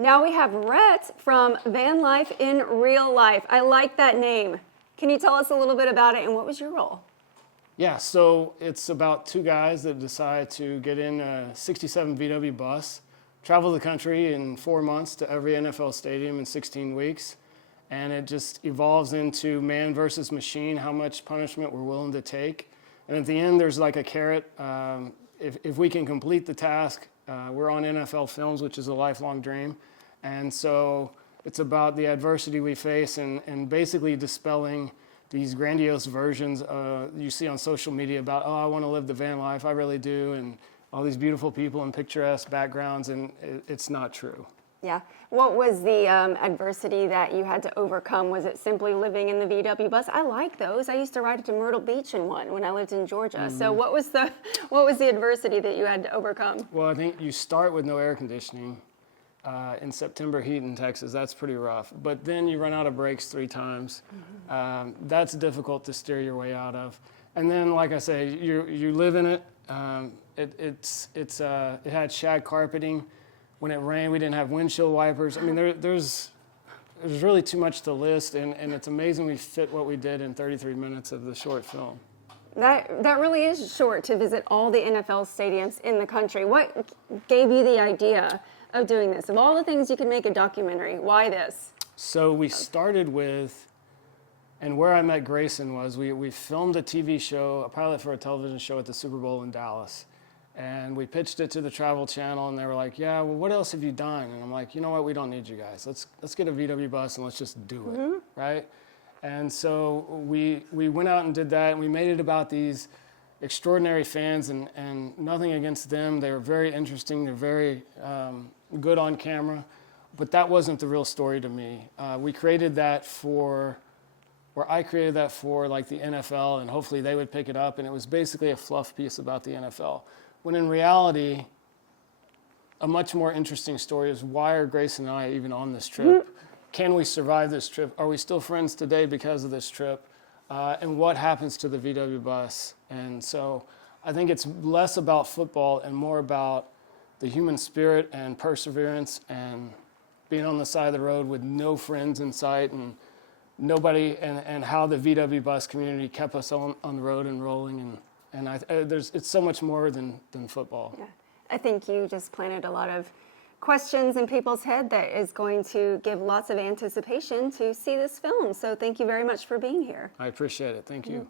Now we have Rhett from Van Life in Real Life. I like that name. Can you tell us a little bit about it and what was your role? Yeah, so it's about two guys that decide to get in a 67 VW bus, travel the country in 4 months to every NFL stadium in 16 weeks, and it just evolves into man versus machine, how much punishment we're willing to take. And at the end, there's like a carrot. If we can complete the task, we're on NFL Films, which is a lifelong dream. And so it's about the adversity we face and basically dispelling these grandiose versions you see on social media about, oh, I want to live the van life, I really do, and all these beautiful people and picturesque backgrounds, and it's not true. Yeah. What was the adversity that you had to overcome? Was it simply living in the VW bus? I like those. I used to ride it to Myrtle Beach in one when I lived in Georgia. Mm-hmm. So what was the adversity that you had to overcome? Well, I think you start with no air conditioning. In September heat in Texas, that's pretty rough. But then you run out of brakes 3 times. Mm-hmm. That's difficult to steer your way out of. And then, like I say, you live in it. It had shag carpeting. When it rained, we didn't have windshield wipers. I mean, there's really too much to list, and it's amazing we fit what we did in 33 minutes of the short film. That really is short to visit all the NFL stadiums in the country. What gave you the idea of doing this? Of all the things you could make a documentary, why this? So we started with, and where I met Grayson was, we filmed a TV show, a pilot for a television show at the Super Bowl in Dallas. And we pitched it to the Travel Channel, and they were like, yeah, well, what else have you done? And I'm like, you know what, we don't need you guys. Let's get a VW bus and let's just do it, mm-hmm. right? And so we went out and did that, and we made it about these extraordinary fans, and nothing against them. They were very interesting. They're very good on camera, but that wasn't the real story to me. I created that for like the NFL, and hopefully they would pick it up, and it was basically a fluff piece about the NFL. When in reality, a much more interesting story is, why are Grace and I even on this trip? Mm-hmm. Can we survive this trip? Are we still friends today because of this trip? And what happens to the VW bus? And so I think it's less about football and more about the human spirit and perseverance and being on the side of the road with no friends in sight and nobody, and how the VW bus community kept us on the road and rolling. And it's so much more than football. Yeah. I think you just planted a lot of questions in people's head that is going to give lots of anticipation to see this film. So thank you very much for being here. I appreciate it. Thank you.